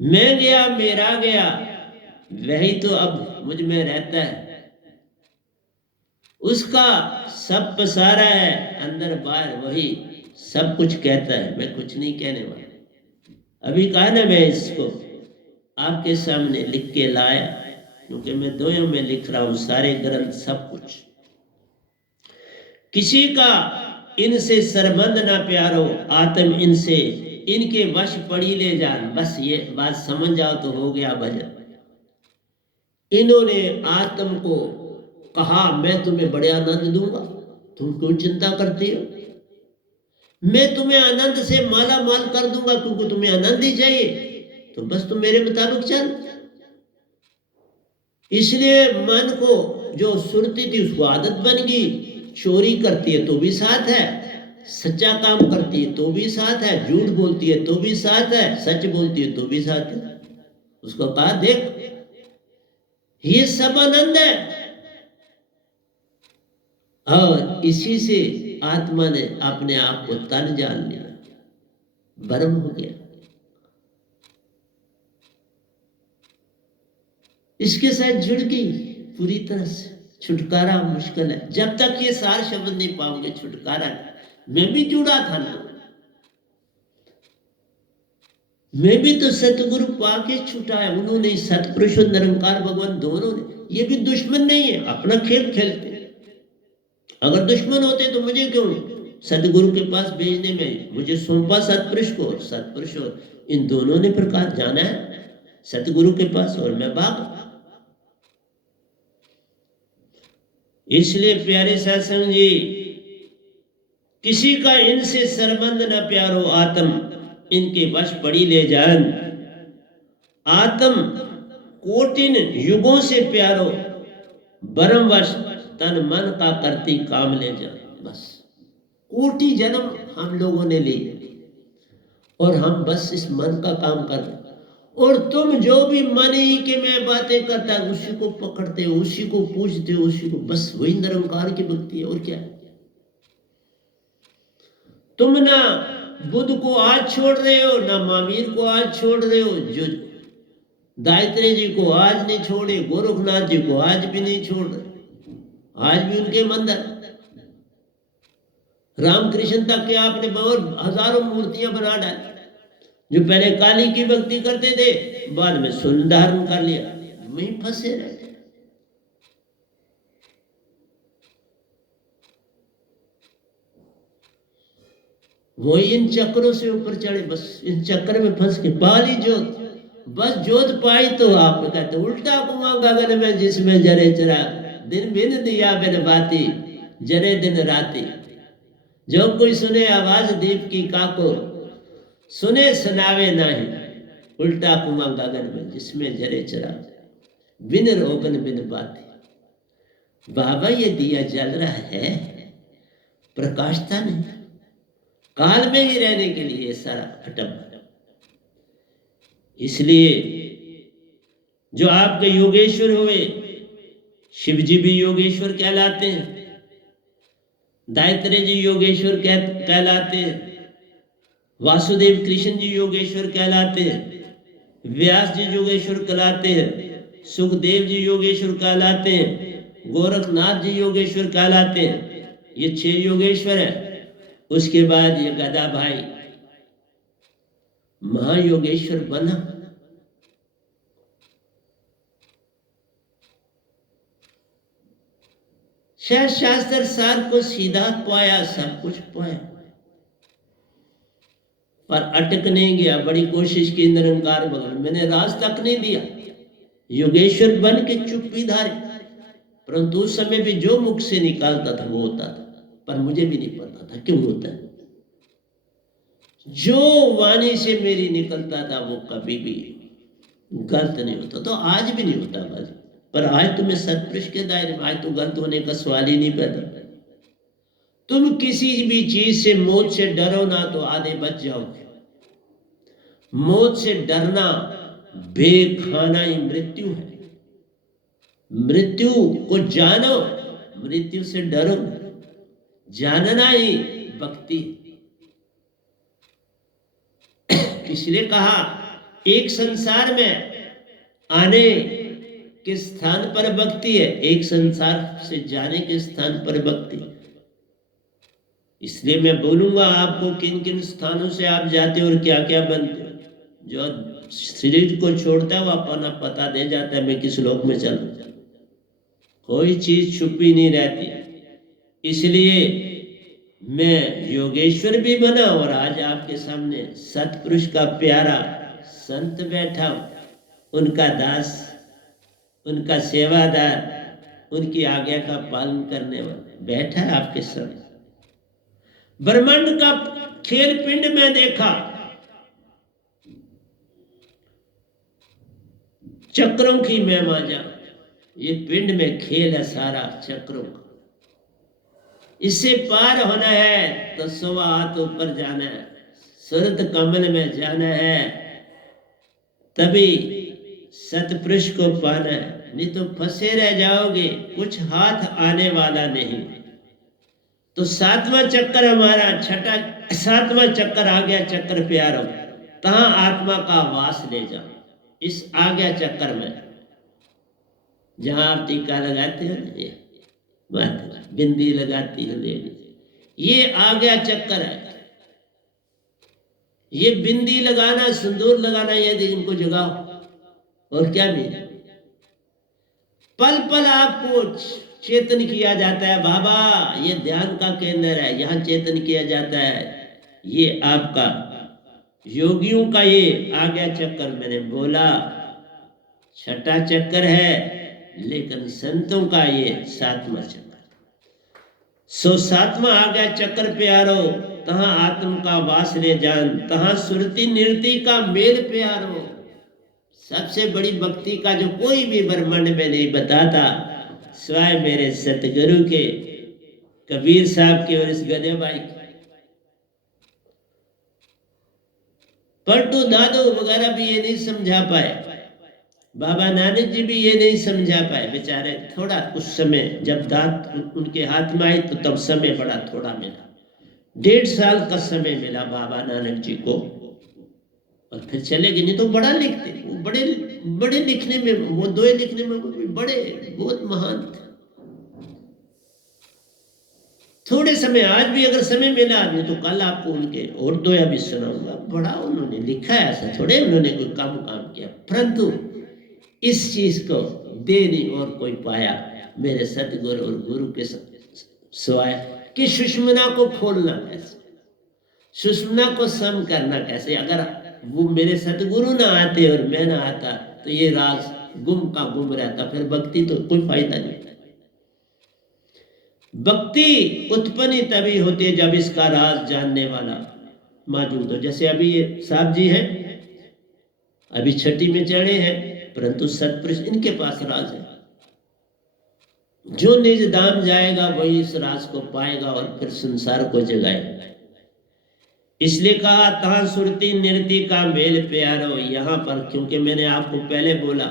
मैं गया मेरा गया, वही तो अब मुझ में रहता है। उसका सब पसारा है अंदर बाहर, वही सब कुछ कहता है, मैं कुछ नहीं कहने वाला। अभी कहा ना, मैं इसको आपके सामने लिख के लाया, क्योंकि मैं दोयों में लिख रहा हूं, सारे ग्रंथ सब कुछ। किसी का इनसे सरबंध ना प्यारो, आत्म इनसे इनके वश पड़ी ले जान। बस ये बात समझ जाओ तो हो गया भजन। इन्होंने आत्म को कहा, मैं तुम्हें बड़े आनंद दूंगा, तुम क्यों चिंता करती हो। मैं तुम्हें आनंद से माला माल कर दूंगा, क्योंकि तुम्हें आनंद ही चाहिए, तो बस तुम मेरे मुताबिक चल। इसलिए मन को जो सुरती थी उसको आदत बन गई। चोरी करती है तो भी साथ है, सच्चा काम करती है तो भी साथ है, झूठ बोलती है तो भी साथ है, सच बोलती है तो भी साथ है। उसको कहा देख ये सब आनंद है, और इसी से आत्मा ने अपने आप को तन जान लिया, ब्रह्म हो गया। इसके साथ जुड़ गई पूरी तरह से। छुटकारा मुश्किल है, जब तक ये सार शब्द नहीं पाओगे छुटकारा नहीं। मैं भी जुड़ा था ना, मैं भी तो सतगुरु पाके छुटा है। उन्होंने सतपुरुष और निरंकार भगवान दोनों ने, ये भी दुश्मन नहीं है, अपना खेल खेलते। अगर दुश्मन होते तो मुझे क्यों सतगुरु के पास भेजने में, मुझे सौंपा सतपुरुष को, सतपुरुष और इन दोनों ने प्रकार जाना है सतगुरु के पास, और मैं भाग। इसलिए प्यारे सत्संग जी, किसी का इनसे संबंध न प्यारो, आत्म इनके वश पड़ी ले जान। आत्म कोटिन युगों से प्यारो, ब्रह्म वश तन मन का करती काम ले जान। बस कोटि जन्म हम लोगों ने लिए और हम बस इस मन का काम कर रहे। और तुम जो भी मन ही के में बातें करता है उसी को पकड़ते हो, उसी को पूजते हो, उसी को, बस वही निरंकार की भक्ति है। और क्या है? तुम ना बुद्ध को आज छोड़ रहे हो, ना महावीर को आज छोड़ रहे हो, जो दायित्रे जी को आज नहीं छोड़े, गोरखनाथ जी को आज भी नहीं छोड़ रहे, आज भी उनके मंदिर। रामकृष्ण तक के आपने बहुत हजारों मूर्तियां बना डाली। जो पहले काली की भक्ति करते थे, बाद में स्वर्ण धारण कर लिया, वहीं फंसे रहते। वही इन चक्रों से ऊपर चढ़े, बस इन चक्र में फंस के पाली जोत, बस जोत पाई तो आप कहते उल्टा कुआं गगन में जिसमें जरे चरा, दिन बिन दिया बिन बाती, जरे दिन राती। जो कोई सुने आवाज दीप की काको, सुने सुनावे नहीं, उल्टा कुआं गगन में जिसमें जरे चरा, बिन रोगन बिन बाती। बाबा ये दिया जल रहा है, प्रकाशता नहीं, काल में ही रहने के लिए सारा अटम। इसलिए जो आपके योगेश्वर हुए, शिव जी भी योगेश्वर कहलाते हैं, दायित्रे जी योगेश्वर कहलाते हैं, वासुदेव कृष्ण जी योगेश्वर कहलाते हैं, व्यास जी योगेश्वर कहलाते हैं, सुखदेव जी योगेश्वर कहलाते हैं, गोरखनाथ जी योगेश्वर कहलाते हैं। ये 6 योगेश्वर है। उसके बाद ये गदा भाई महायोगेश्वर बना। शास्त्र सार को सीधा पाया, सब कुछ पाया, पर अटक नहीं गया। बड़ी कोशिश की निरंकार भगवान, मैंने राज तक नहीं दिया। योगेश्वर बन के चुप्पी धारी, परंतु उस समय भी जो मुख से निकालता था वो होता था, पर मुझे भी नहीं पता था क्यों होता है। जो वाणी से मेरी निकलता था वो कभी भी गलत नहीं होता, तो आज भी नहीं होता बस। पर आज तुम्हें सतपुरुष के दायरे में, आज तो गलत होने का सवाल ही नहीं पैदा। तुम किसी भी चीज से, मौत से डरो ना तो आधे बच जाओगे। मौत से डरना बेखाना ही मृत्यु है। मृत्यु को जानो, मृत्यु से डरो, जानना ही भक्ति। इसलिए कहा एक संसार में आने के स्थान पर भक्ति है, एक संसार से जाने के स्थान पर भक्ति। इसलिए मैं बोलूंगा आपको किन किन स्थानों से आप जाते हो और क्या क्या बनते हो। जो शरीर को छोड़ता है वो अपना पता दे जाता है, मैं किस लोक में चलूं। कोई चीज छुपी नहीं रहती। इसलिए मैं योगेश्वर भी बना और आज आपके सामने सतपुरुष का प्यारा संत बैठा हूं, उनका दास, उनका सेवादार, उनकी आज्ञा का पालन करने वाला बैठा है आपके सामने। ब्रह्मांड का खेल पिंड में देखा, चक्रों की मैं माजा, ये पिंड में खेल है सारा चक्रों का। इससे पार होना है तो 100 हाथ ऊपर जाना है, सूरत कमल में जाना है, तभी सतपुरुष को पाना है, नहीं तो फंसे रह जाओगे, कुछ हाथ आने वाला नहीं। तो सातवां चक्कर हमारा सातवां चक्कर आ गया चक्कर प्यारो, तहां आत्मा का वास ले जाओ। इस आ गया चक्कर में जहां आप टीका लगाते हो ना, ये बात बिंदी लगाती है लेडीज, ये आ गया चक्कर है। ये बिंदी लगाना, सिंदूर लगाना, ये इनको जगाओ। और क्या मिले? पल पल आपको चेतन किया जाता है। बाबा ये ध्यान का केंद्र है, यहाँ चेतन किया जाता है। ये आपका योगियों का ये आ गया चक्कर, मैंने बोला छठा चक्कर है, लेकिन संतों का ये सातवां चक्कर। सो सातवां आ गया चक्कर प्यारो, तहां आत्म का वास ले जान, तहां सुरति निरति का मेल प्यारो। सबसे बड़ी भक्ति का जो कोई भी ब्रह्मांड में नहीं बताता, स्वाय मेरे सतगुरु के, कबीर साहब के और इस गधे भाई के। पलटू दादू वगैरह भी ये नहीं समझा पाए, बाबा नानक जी भी ये नहीं समझा पाए बेचारे। थोड़ा उस समय जब दात उनके हाथ में आई तो तब समय बड़ा थोड़ा मिला, 1.5 साल का समय मिला बाबा नानक जी को, और फिर चले गए। नहीं तो बड़ा लिखते, वो बड़े लिखने में, वो दोए लिखने में बड़े बहुत महान थे। थोड़े समय, आज भी अगर समय मिला, नहीं तो कल आपको उनके और दोया भी सुनाऊंगा। बड़ा उन्होंने लिखा है, ऐसा थोड़े उन्होंने कोई काम किया, परंतु इस चीज को दे नहीं और कोई पाया मेरे सतगुरु और गुरु के सिवाय कि सुषमना को खोलना कैसे, सुषमना को सम करना कैसे। अगर वो मेरे सतगुरु ना आते और मैं ना आता तो ये राज गुम का गुम रहता, फिर भक्ति तो कोई फायदा नहीं। भक्ति उत्पन्न तभी होती है जब इसका राज जानने वाला मौजूद हो। जैसे अभी ये साहब जी हैं, अभी छठी में चढ़े हैं, परंतु सतपुरुष इनके पास राज है। जो निज धाम जाएगा वही इस राज को पाएगा और फिर संसार को जगाएगा। इसलिए कहा तहां सुरति निरति का मेल प्यारो। यहाँ पर क्योंकि मैंने आपको पहले बोला,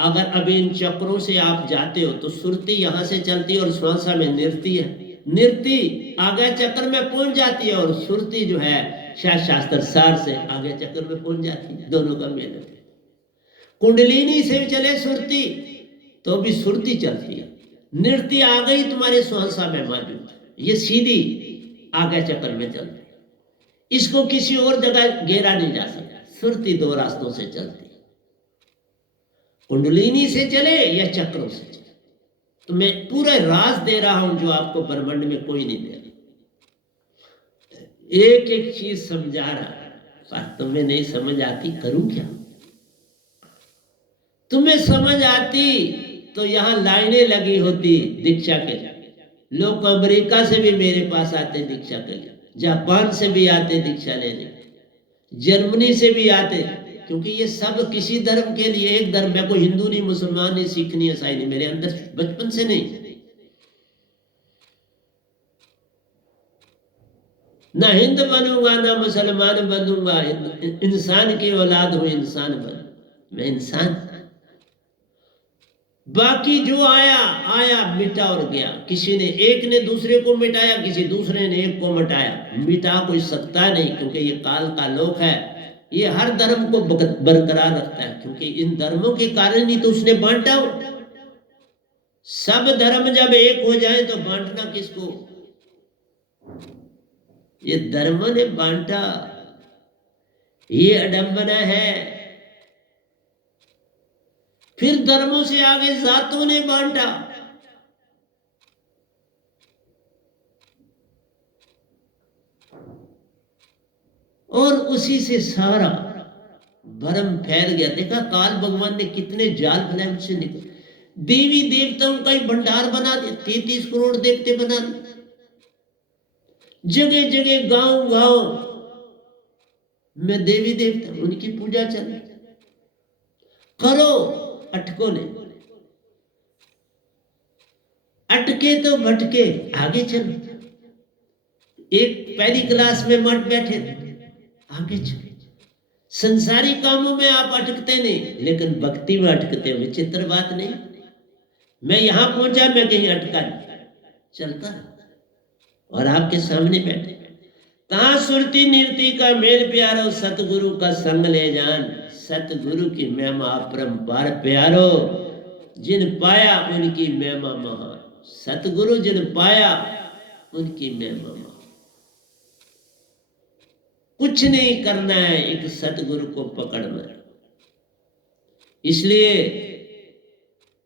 अगर अभी इन चक्रों से आप जाते हो तो सुरति यहाँ से चलती है और श्वासा में निरति है। निरति आगे चक्र में पहुंच जाती है और सुरति जो है शास्त्र सार से आगे चक्र में पहुंच जाती है। दोनों का मेल है। कुंडलिनी से चले सुरति तो भी सुरति चलती है, नृत्य आ गई तुम्हारे श्वासा में मौजूद, ये सीधी आगे चक्र में चलती है। इसको किसी और जगह घेरा नहीं जा सकता। सुरति दो रास्तों से चलती है, कुंडलिनी से चले या चक्रों से चले। तो मैं पूरा राज दे रहा हूं जो आपको ब्रह्मांड में कोई नहीं दे रहा। एक एक चीज समझा रहा, पर तुम्हें नहीं समझ आती, करूं क्या? तुम्हें समझ आती तो यहां लाइनें लगी होती दीक्षा के। लोग अमेरिका से भी मेरे पास आते दीक्षा के लिए, जापान से भी आते दीक्षा लेने, जर्मनी से भी आते, क्योंकि ये सब किसी धर्म के लिए एक धर्म है। कोई हिंदू नहीं, मुसलमान नहीं, सिख नहीं, ईसाई नहीं, मेरे अंदर बचपन से नहीं। ना हिंदू बनूंगा ना मुसलमान बनूंगा, इंसान की औलाद हूं, इंसान बन, मैं इंसान। बाकी जो आया आया, मिटा और गया। किसी ने, एक ने दूसरे को मिटाया, किसी दूसरे ने एक को मिटाया। मिटा कोई सकता नहीं, क्योंकि ये काल का लोक है। ये हर धर्म को बरकरार रखता है, क्योंकि इन धर्मों के कारण ही तो उसने बांटा। सब धर्म जब एक हो जाए तो बांटना किसको? ये धर्मों ने बांटा, ये अडंबना है। फिर धर्मों से आगे जातों ने बांटा। और उसी से सारा भरम फैल गया। देखा काल भगवान ने कितने जाल बनाए, उससे निकल। देवी देवताओं का ही भंडार बना दिया, 33 करोड़ देवते बना दिए। जगह जगह गांव गांव में देवी देवता, उनकी पूजा चल रही। करो अटको ने, अटके तो भटके, आगे चलो। एक पहली क्लास में मठ बैठे, आगे चलो। संसारी कामों में आप अटकते नहीं, लेकिन भक्ति में अटकते हो। विचित्र बात नहीं। मैं यहां पहुंचा, मैं कहीं अटका नहीं, चलता और आपके सामने बैठे। ता सुरती नीरती का मेल प्यारो, सतगुरु का संग ले जान। सतगुरु की महिमा अपरंपार प्यारो, जिन पाया उनकी महिमा महान। सतगुरु जिन पाया उनकी महिमा महान। कुछ नहीं करना है, एक सतगुरु को पकड़ना है। इसलिए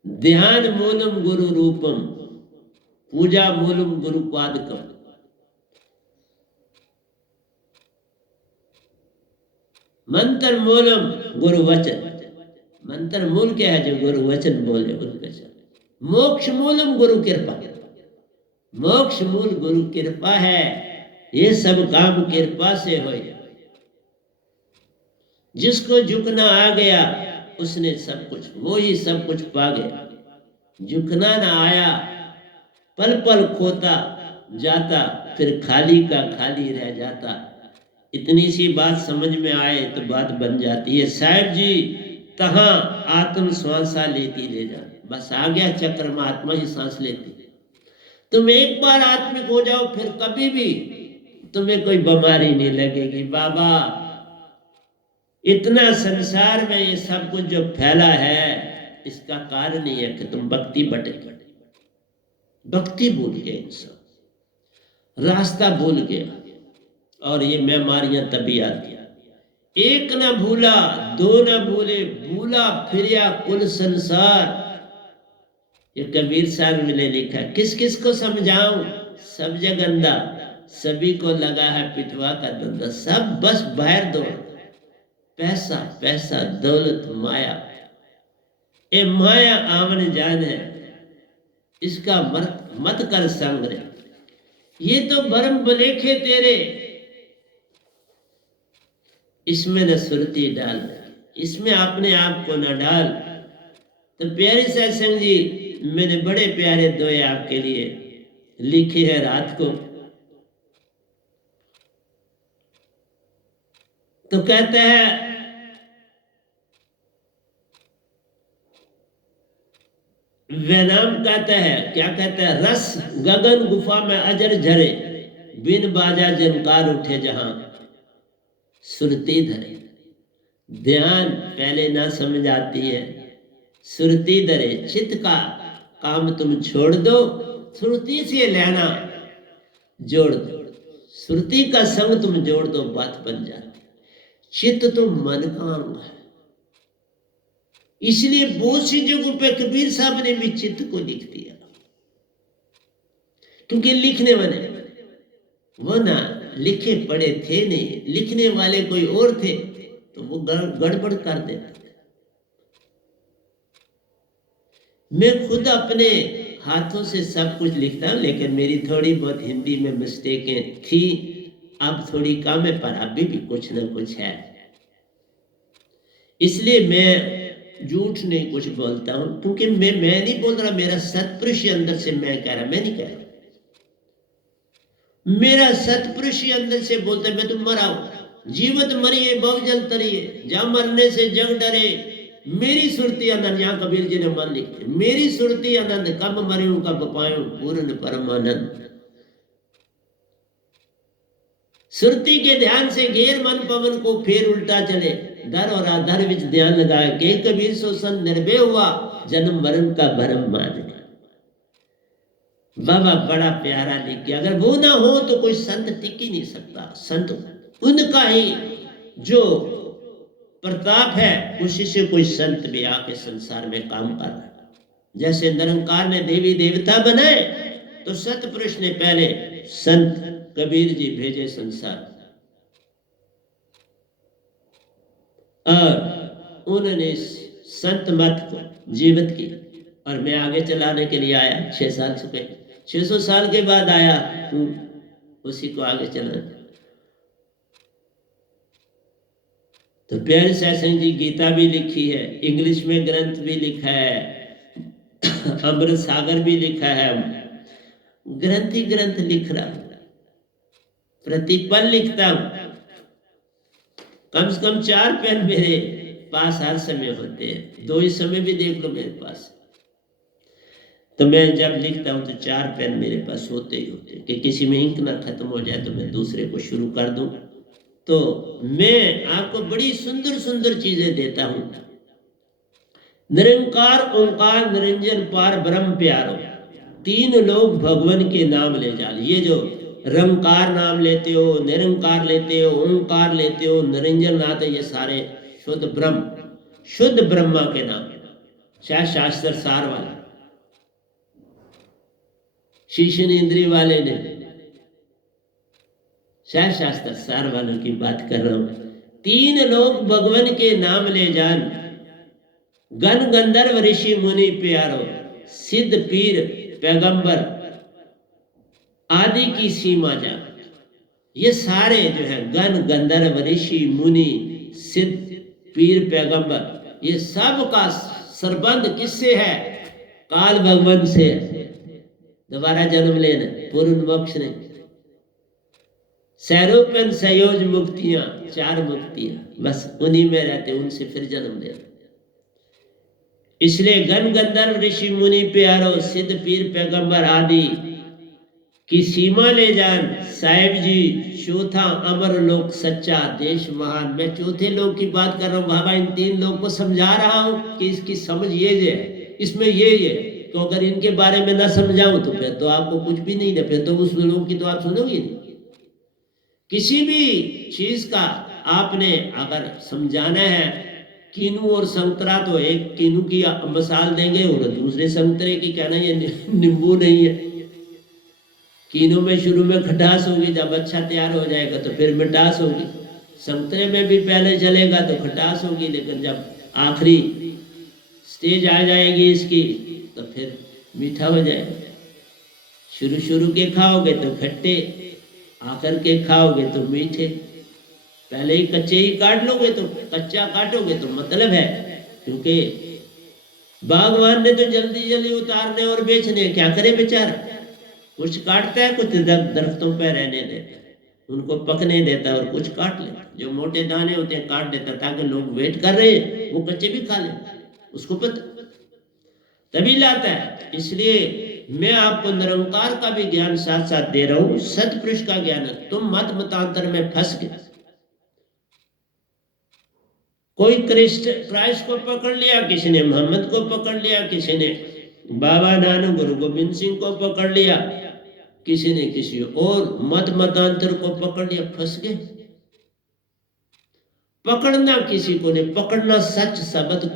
ध्यान मूलम गुरु रूपम, पूजा मूलम गुरु पादकम। मंत्र मूलम गुरु वचन। मंत्र मूल क्या है? जो गुरु वचन बोले उनके साथ। मोक्ष मूलम गुरु कृपा। मोक्ष मूल गुरु कृपा है। ये सब काम कृपा से हो। जिसको झुकना आ गया उसने सब कुछ, वो ही सब कुछ पा गया। झुकना ना आया, पल पल खोता जाता, फिर खाली का खाली रह जाता। इतनी सी बात समझ में आए तो बात बन जाती है। साहिब जी तहां आत्म श्वासा लेती ले जा, बस आ गया चक्र में, आत्मा ही सांस लेती। तुम एक बार आत्मिक हो जाओ, फिर कभी भी तुम्हें कोई बीमारी नहीं लगेगी। बाबा इतना संसार में ये सब कुछ जो फैला है, इसका कारण ही है कि तुम भक्ति बटे। भक्ति भूल गए इंसान, रास्ता भूल गया, और ये बीमारियां तभी आती। एक ना भूला, दो ना भूले, भूला फिरिया कुल संसार। ये कबीर साहब ने लिखा। किस किस को समझाऊं, सब जगंदा, सभी को लगा है पिटवा का धंधा। सब बस बाहर दौड़, पैसा पैसा, दौलत, माया। ए माया आमन जान है, इसका मत कर संग रे। ये तो भरम बलेखे तेरे, इसमें न सुरती डाल, इसमें अपने आप को न डाल। तो प्यारे सत्संग जी, मैंने बड़े प्यारे दोए आपके लिए लिखे है रात को। तो कहता है, वैनाम कहता है, क्या कहता है? रस गगन गुफा में अजर झरे, बिन बाजा जनकार उठे जहां, सुरती धरे। ध्यान पहले ना समझ आती है, सुरती धरे। चित्त का काम तुम छोड़ दो, सुरती से लेना जोड़ दो। सुरती का संग तुम जोड़ दो, बात बन जाती। चित्त तो मन का अंग है। इसलिए बहुत सी जगहों पे कबीर साहब ने भी चित्त को लिख दिया, क्योंकि लिखने वाले वो ना लिखे पढ़े थे नहीं, लिखने वाले कोई और थे, तो वो गड़बड़ कर देते। मैं खुद अपने हाथों से सब कुछ लिखता हूं, लेकिन मेरी थोड़ी बहुत हिंदी में मिस्टेकें थी, अब थोड़ी कम है, पर अभी भी कुछ ना कुछ है। इसलिए मैं झूठ नहीं कुछ बोलता हूं, क्योंकि मैं नहीं बोल रहा, मेरा सतपुरुष अंदर से मैं कह रहा, मैं नहीं कह रहा। मेरा सतपुरुष अंदर से बोलता है, मैं तुम मरा हूं, जीवत मरिए बहुजल तरिए, जहां मरने से जग डरे। मेरी सुरती आनंद, यहाँ कबीर जी ने मन लिखे, मेरी सुरती आनंद, कब मरूं कब पाऊं पूर्ण परमानंद। सुरती के ध्यान से घेर मन पवन को, फिर उल्टा चले धर और आधर विच ध्यान लगाए। के कबीर सो सन निर्भय हुआ, जन्म मरण का भरम मान। बाबा बड़ा प्यारा लिख गया। अगर वो ना हो तो कोई संत टिक ही नहीं सकता। संत उनका ही जो प्रताप है, उसी से कोई संत भी आके संसार में काम कर रहा है। जैसे निरंकार ने देवी देवता बनाए, तो सतपुरुष ने पहले संत कबीर जी भेजे संसार, और उन्होंने इस संत मत को जीवित की, और मैं आगे चलाने के लिए आया। 6 साल चुके, 600 साल के बाद आया, उसी को आगे चलाने। तो प्यारे सत्संग जी, गीता भी लिखी है, इंग्लिश में ग्रंथ भी लिखा है, अमृत सागर भी लिखा है। ग्रंथ ही ग्रंथ लिख रहा हूं, प्रतिपल लिखता हूं। कम से कम 4 पेन मेरे पास हर समय होते हैं, 2 ही समय भी देख लो मेरे पास। तो मैं जब लिखता हूँ तो 4 पेन मेरे पास होते ही होते हैं कि किसी में इंक ना खत्म हो जाए तो मैं दूसरे को शुरू कर दूं। तो मैं आपको बड़ी सुंदर सुंदर चीजें देता हूं। निरंकार ओंकार निरंजन पार ब्रह्म प्यारो, 3 लोग भगवान के नाम ले जान। ये जो रंकार नाम लेते हो, निरंकार लेते हो, ओंकार लेते हो, निरंजन नाथ, ये सारे शुद्ध ब्रह्म, शुद्ध ब्रह्मा के नाम। चाहे शास्त्र सार वाला, शीशन इंद्री वाले ने, चाहे शास्त्र सार वालों की बात कर रहा हूं। 3 लोग भगवान के नाम ले जान, गण गंधर्व ऋषि मुनि प्यारो, सिद्ध पीर पैगंबर आदि की सीमा जान। ये सारे जो है गण गंधर्व ऋषि मुनि सिद्ध पीर पैगंबर, ये सब का संबंध किससे है? काल भगवान से। दोबारा जन्म लेना, पूर्ण मोक्ष नहीं। सैरूपन संयोज मुक्तियां, 4 मुक्तियां, बस उन्हीं में रहते, उनसे फिर जन्म लेना। इसलिए गण गंधर्व ऋषि मुनि प्यारो सिद्ध पीर पैगंबर आदि की सीमा ले जान। साहिब जी चौथा अमर लोक सच्चा देश महान। मैं चौथे लोक की बात कर रहा हूँ बाबा, इन 3 लोग को समझा रहा हूँ कि इसकी समझ ये है, इसमें ये तो अगर इनके बारे में ना समझाऊं तो फिर तो आपको कुछ भी नहीं है, फिर तो उस लोग की तो आप सुनोगे नहीं। किसी भी चीज का आपने अगर समझाना है, कीनू और संतरा, तो एक कीनू की मिसाल देंगे और दूसरे संतरे की कहना ये नींबू नहीं है। कीनू में शुरू में खटास होगी, जब अच्छा तैयार हो जाएगा तो फिर मिठास होगी। संतरे में भी पहले चलेगा तो खटास होगी, लेकिन जब आखिरी स्टेज आ जाएगी इसकी तो फिर मीठा हो जाएगा। शुरू शुरू के खाओगे तो खट्टे, आकर के खाओगे तो मीठे। पहले ही कच्चे ही काट लोगे तो, कच्चा काटोगे तो मतलब है, क्योंकि बागवान ने तो जल्दी जल्दी उतारने और बेचने, क्या करे बेचारा, कुछ काटता है, कुछ दरख्तों पर रहने देता है, उनको पकने देता है और कुछ काट लेता है। जो मोटे दाने होते हैं काट देता है, ताकि लोग वेट कर रहे हैं वो कच्चे भी खा ले, उसको पता तभी लाता है। इसलिए मैं आपको निरंकार का भी ज्ञान साथ साथ दे रहा हूं, सतपुरुष का ज्ञान। तुम मत मतांतर में फंस गए। कोई क्राइस्ट को पकड़ लिया, किसी ने मोहम्मद को पकड़ लिया, किसी ने बाबा नानक गुरु गोविंद सिंह को पकड़ लिया, किसी ने किसी और मत मतांतर को पकड़ लिया, फंस गए। पकड़ना किसी को नहीं, पकड़ना सच शब्द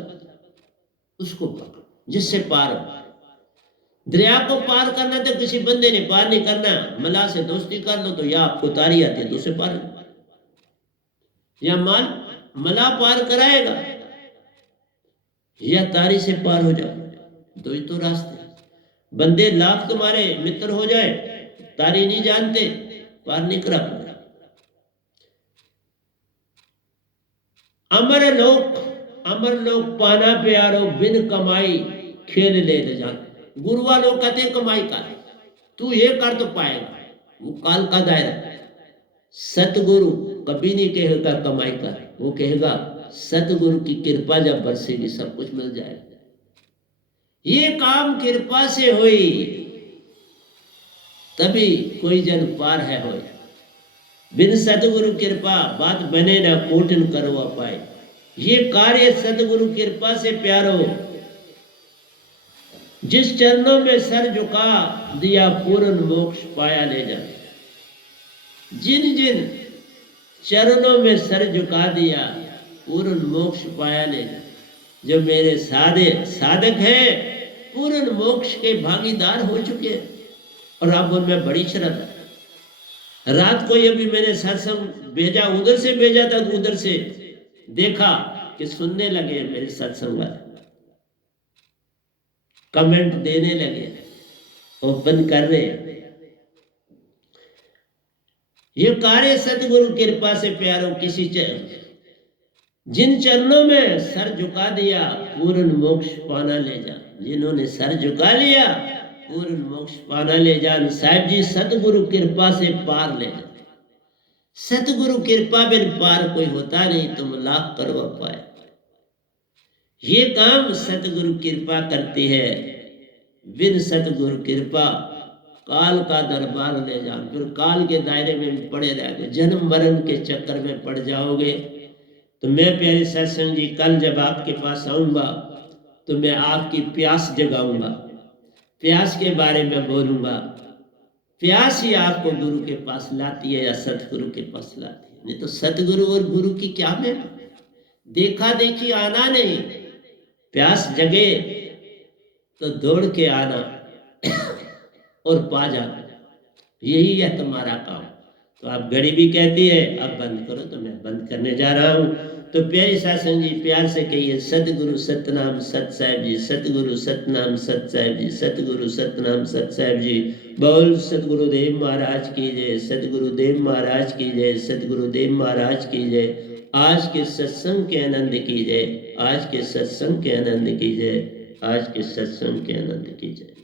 उसको पकड़, जिससे पार हो। दरिया को पार करना तो किसी बंदे ने पार नहीं करना। मल्लाह से दोस्ती कर लो तो या आपको तारी आती है तो उसे पार, या मल्लाह पार कराएगा या तारी से पार हो जाओ, 2 ही तो रास्ते। बंदे लाख तुम्हारे मित्र हो जाए, तारी नहीं जानते, पार नहीं करा पाए। अमर लोक पाना प्यारो, बिन कमाई खेल ले जान। गुरु वालों कहते कमाई कर, तू ये कर तो पाएगा, वो काल का दायरा। सतगुरु कभी नहीं कहेगा कमाई कर, वो कहेगा सतगुरु की कृपा जब बरसेगी सब कुछ मिल जाएगा। ये काम कृपा से हुई तभी कोई जन पार है होए। बिन सतगुरु कृपा बात बने ना कोटन करवा पाए। ये कार्य सतगुरु कृपा से प्यारो, जिस चरणों में सर झुका दिया पूर्ण मोक्ष पाया ले जा। जिन जिन चरणों में सर झुका दिया पूर्ण मोक्ष पाया ले जा। जो मेरे साधक है पूर्ण मोक्ष के भागीदार हो चुके और अब उनमें बड़ी श्रद्धा। रात को ये भी मैंने सत्संग भेजा, उधर से भेजा था, उधर से देखा कि सुनने लगे मेरे सत्संग वाले, कमेंट देने लगे, ओपन कर रहे। ये कार्य सतगुरु कृपा से प्यारो, किसी जिन चरणों में सर झुका दिया पूर्ण मोक्ष पाना ले जा। जिन्होंने सर झुका लिया पूर्ण मोक्ष पाना ले जान। साहिब जी सतगुरु कृपा से पार ले जा। सतगुरु कृपा बिन पार कोई होता नहीं, तुम लाख करो पाए। ये काम सतगुरु कृपा करती है। बिन सतगुरु कृपा काल का दरबार ले जाओ, फिर काल के दायरे में भी पड़े रहोगे, जन्म मरण के चक्कर में पड़ जाओगे। तो मैं प्यारे सत्संग जी कल जब आपके पास आऊंगा तो मैं आपकी प्यास जगाऊंगा, प्यास के बारे में बोलूंगा। प्यास ही आपको गुरु के पास लाती है या सतगुरु के पास लाती है। नहीं तो सतगुरु और गुरु की क्या में देखा देखी आना नहीं, प्यास जगे तो दौड़ के आना और पा जाना, यही है तुम्हारा काम। तो आप घड़ी भी कहती है अब बंद करो, तो मैं बंद करने जा रहा हूँ। तो प्यारे सत्संग जी प्यार से कहिए सतगुरु सतनाम सत साहिब जी, सतगुरु सतनाम सत साहिब जी, सतगुरु सतनाम सत साहिब जी। बोल सतगुरुदेव महाराज की जय, सतगुरुदेव महाराज की जय, सतगुरुदेव महाराज की जय। आज के सत्संग के आनंद की जय, आज के सत्संग के आनंद की जय, आज के सत्संग के आनंद की जय।